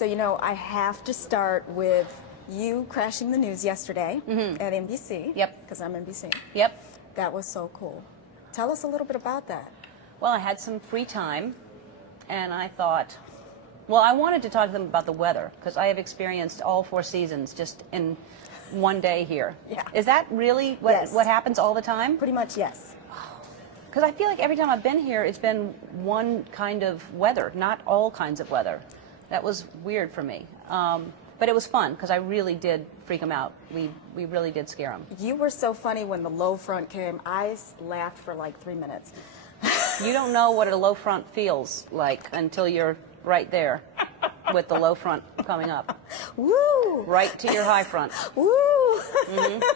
So, you know, I have to start with you crashing the news yesterday at NBC. Yep. Because I'm NBC. Yep. That was so cool. Tell us a little bit about that. Well, I had some free time, and I thought, well, I wanted to talk to them about the weather, because I have experienced all 4 seasons just in one day here. Yeah. Is that really what happens all the time? Pretty much, yes. Because I feel like every time I've been here, it's been one kind of weather, not all kinds of weather. That was weird for me. But it was fun, because I really did freak them out. We really did scare them. You were so funny when the low front came. I laughed for like 3 minutes. You don't know what a low front feels like until you're right there with the low front coming up. Woo! Right to your high front. Woo!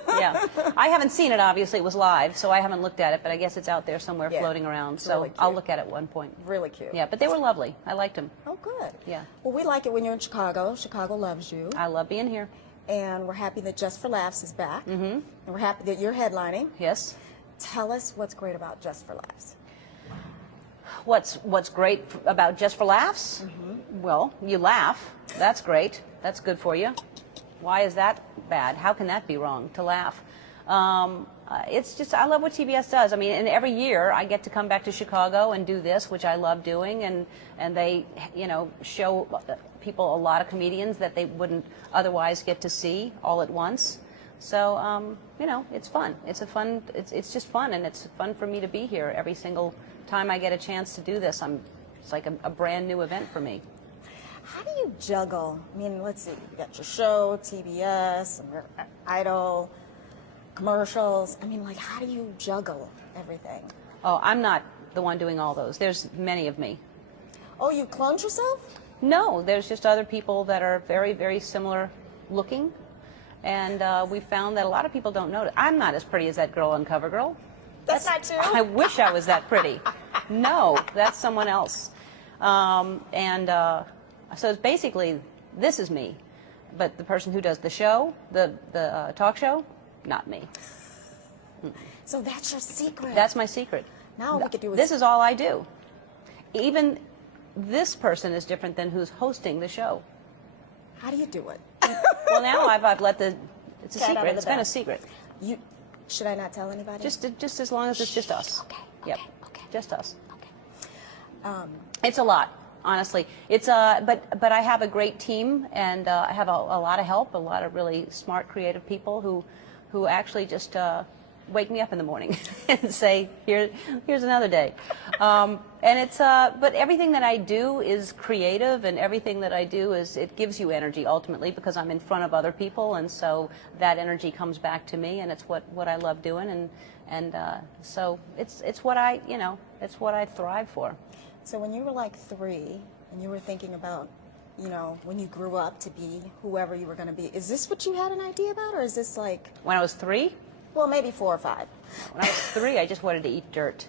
Yeah. I haven't seen it, obviously. It was live, so I haven't looked at it, but I guess it's out there somewhere floating around. So really I'll look at it at one point. Really cute. Yeah, but they were lovely. I liked them. Oh, good. Yeah. Well, we like it when you're in Chicago. Chicago loves you. I love being here. And we're happy that Just for Laughs is back. And we're happy that you're headlining. Yes. Tell us what's great about Just for Laughs. What's great about Just for Laughs? Well, you laugh. That's great. That's good for you. Why is that bad? How can that be wrong, to laugh? It's just, I love what TBS does. I mean, and every year I get to come back to Chicago and do this, which I love doing, and they, you know, show people a lot of comedians that they wouldn't otherwise get to see all at once. So, you know, it's fun. It's just fun, and it's fun for me to be here every single time I get a chance to do this. It's like a brand new event for me. How do you juggle? I mean, let's see, you got your show, TBS, Idol, commercials. I mean, like, how do you juggle everything? Oh, I'm not the one doing all those. There's many of me. Oh, you cloned yourself? No, there's just other people that are very, very similar looking. And we found that a lot of people don't know. I'm not as pretty as that girl on CoverGirl. That's not true. I wish I was that pretty. No, that's someone else. So it's basically, this is me. But the person who does the show, the talk show, not me. So that's your secret. That's my secret. Now we could do this is all I do. Even this person is different than who's hosting the show. How do you do it? Well, now I've let it's a secret. It's been a secret. Should I not tell anybody? Just as long as it's just us. Okay. Yep. Okay. Just us. Okay. It's a lot, honestly. It's but I have a great team, and I have a lot of help, a lot of really smart, creative people who actually just wake me up in the morning and say, here's another day. And it's but everything that I do is creative, and everything that I do it gives you energy ultimately, because I'm in front of other people, and so that energy comes back to me, and it's what I love doing, and so it's what it's what I thrive for. So when you were like 3 and you were thinking about, you know, when you grew up to be whoever you were going to be, is this what you had an idea about, or is this like... When I was 3? Well, maybe 4 or 5. When I was 3, I just wanted to eat dirt.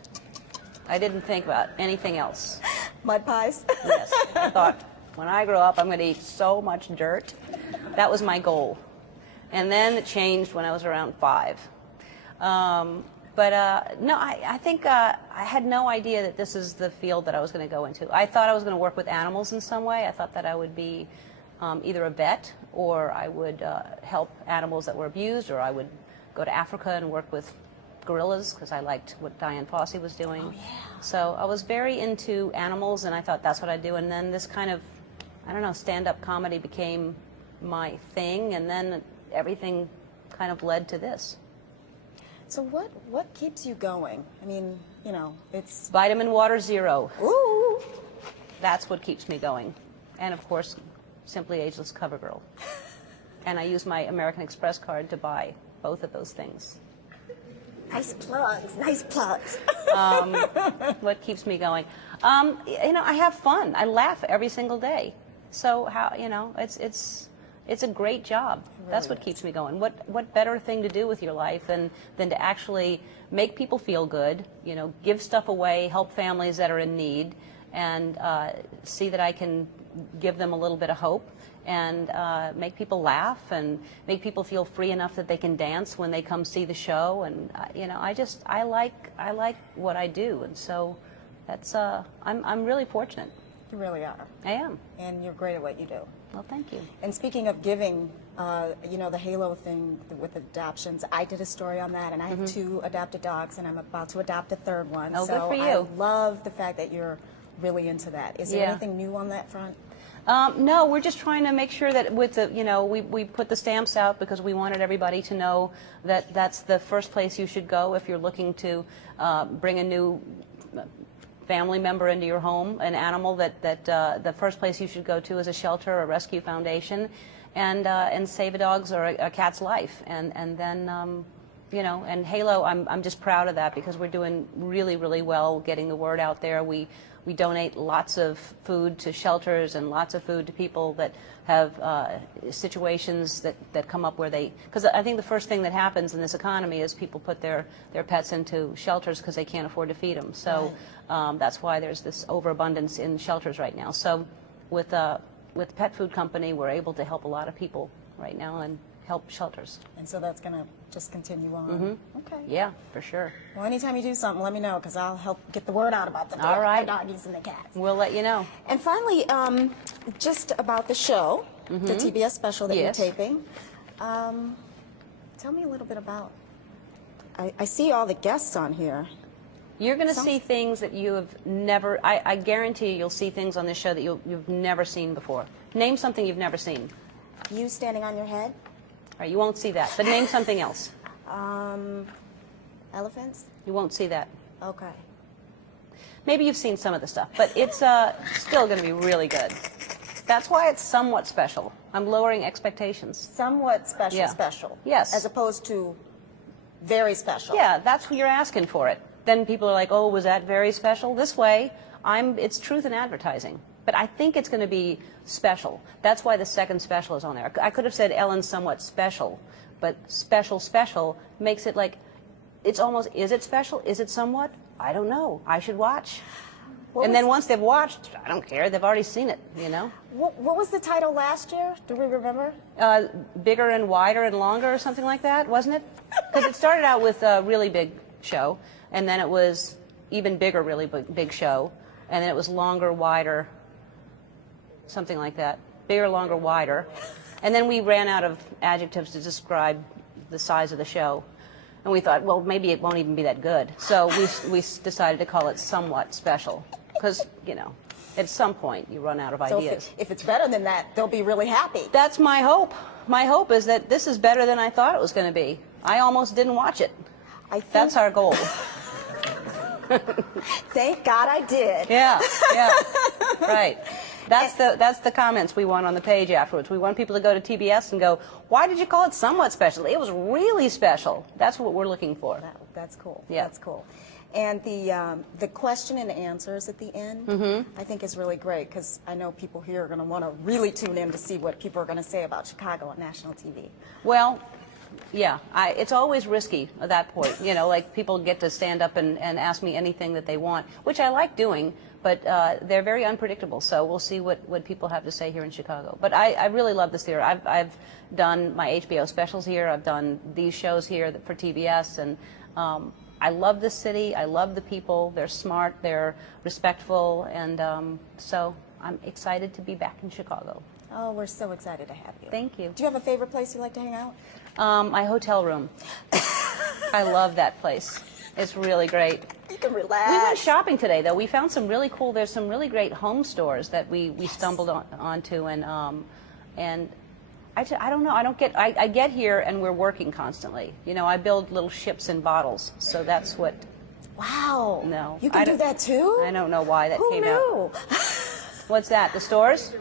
I didn't think about anything else. Mud pies? Yes. I thought, when I grow up, I'm going to eat so much dirt. That was my goal. And then it changed when I was around 5. No, I think I had no idea that this is the field that I was going to go into. I thought I was going to work with animals in some way. I thought that I would be either a vet, or I would help animals that were abused, or I would go to Africa and work with gorillas, because I liked what Diane Fossey was doing. Oh, yeah. So I was very into animals, and I thought that's what I'd do. And then this kind of, I don't know, stand-up comedy became my thing, and then everything kind of led to this. So what keeps you going? I mean, you know, it's... Vitamin Water Zero. Ooh! That's what keeps me going. And, of course, Simply Ageless CoverGirl. And I use my American Express card to buy both of those things. Nice plugs, nice plugs. What keeps me going? You know, I have fun. I laugh every single day. So it's a great job. Really That's what keeps me going. What better thing to do with your life than to actually make people feel good, you know, give stuff away, help families that are in need, and see that I can give them a little bit of hope, and make people laugh, and make people feel free enough that they can dance when they come see the show. And you know, I like what I do, and so that's I'm really fortunate. You really are. I am. And you're great at what you do. Well, thank you. And speaking of giving, you know, the halo thing with adoptions, I did a story on that, and I have 2 adopted dogs, and I'm about to adopt a 3rd one. Oh, so good for you. I love the fact that you're really into that. Is there anything new on that front? No, we're just trying to make sure that with the, you know, we put the stamps out because we wanted everybody to know that that's the first place you should go if you're looking to bring a new family member into your home, an animal, that the first place you should go to is a shelter, a rescue foundation, and save a dog's or a cat's life. And then, you know, and Halo, I'm just proud of that because we're doing really, really well getting the word out there. We donate lots of food to shelters and lots of food to people that have situations that come up where they, because I think the first thing that happens in this economy is people put their pets into shelters because they can't afford to feed them. So that's why there's this overabundance in shelters right now. So with Pet Food Company, we're able to help a lot of people right now and help shelters. And so that's going to just continue on. Okay. Yeah, for sure. Well, anytime you do something, let me know, because I'll help get the word out about the doggies and the cats. We'll let you know. And finally, just about the show, the TBS Special that you're taping. Tell me a little bit about, I see all the guests on here. You're going to see things that you have never, I guarantee you'll see things on this show that you've never seen before. Name something you've never seen. You standing on your head? All right, you won't see that, but name something else. Elephants? You won't see that. Okay. Maybe you've seen some of the stuff, but it's still going to be really good. That's why it's somewhat special. I'm lowering expectations. Somewhat special, special. Yes. As opposed to very special. Yeah, that's what you're asking for it. Then people are like, oh, was that very special? This way, it's truth in advertising. But I think it's going to be special. That's why the second special is on there. I could have said Ellen's somewhat special, but special makes it like, it's almost, is it special? Is it somewhat? I don't know. I should watch. And then once they've watched, I don't care. They've already seen it, you know? What was the title last year? Do we remember? Bigger and wider and longer or something like that, wasn't it? Because it started out with a really big show, and then it was even bigger, really big show, and then it was longer, wider, something like that. Bigger, longer, wider. And then we ran out of adjectives to describe the size of the show. And we thought, well, maybe it won't even be that good. So we decided to call it somewhat special. Because, you know, at some point you run out of ideas. So if it's better than that, they'll be really happy. That's my hope. My hope is that this is better than I thought it was going to be. I almost didn't watch it. That's our goal. Thank God I did. Yeah, right. That's the comments we want on the page afterwards. We want people to go to TBS and go, why did you call it somewhat special? It was really special. That's what we're looking for. That's cool. Yeah. That's cool. And the question and answers at the end, I think is really great, because I know people here are going to want to really tune in to see what people are going to say about Chicago on national TV. Well, yeah, it's always risky at that point. You know, like people get to stand up and ask me anything that they want, which I like doing, but they're very unpredictable. So we'll see what people have to say here in Chicago. But I really love this theater. I've done my HBO specials here. I've done these shows here for TBS, and I love this city. I love the people. They're smart. They're respectful, and so I'm excited to be back in Chicago. Oh, we're so excited to have you. Thank you. Do you have a favorite place you like to hang out? My hotel room. I love that place. It's really great. You can relax. We went shopping today, though. We found some really cool, there's some really great home stores that we stumbled onto, and I don't know, I get here and we're working constantly. You know, I build little ships in bottles, so that's what. Wow. No. You can do that too? I don't know why that came out. Who knew? What's that, the stores?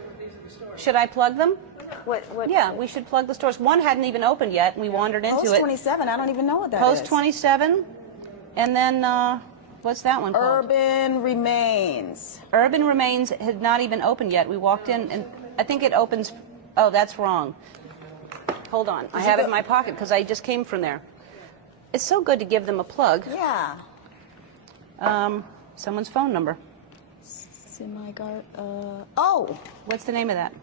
Should I plug them? What? Yeah, we should plug the stores. One hadn't even opened yet, and we wandered into it. Post 27, I don't even know what that is. Post 27, and then, what's that one called? Urban Remains. Urban Remains had not even opened yet. We walked in, and I think it opens, oh, that's wrong. Hold on, I have it in my pocket, because I just came from there. It's so good to give them a plug. Yeah. Someone's phone number. Oh! What's the name of that?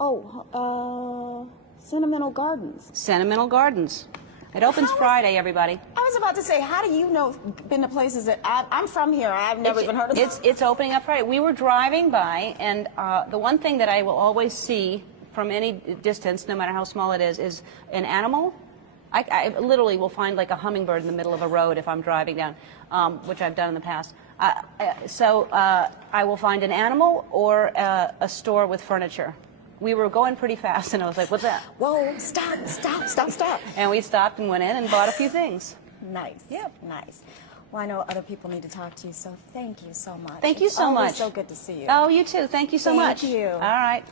Oh, Sentimental Gardens. Sentimental Gardens. It opens Friday, everybody. I was about to say, how do you know, been to places that I'm from here, I've never even heard of It's opening up Friday. We were driving by, and the one thing that I will always see from any distance, no matter how small it is an animal. I literally will find like a hummingbird in the middle of a road if I'm driving down, which I've done in the past. So I will find an animal or a store with furniture. We were going pretty fast, and I was like, what's that? Whoa, stop. And we stopped and went in and bought a few things. Nice. Yep. Nice. Well, I know other people need to talk to you, so thank you so much. Thank you so much. It's so good to see you. Oh, you too. Thank you so much. Thank you. All right.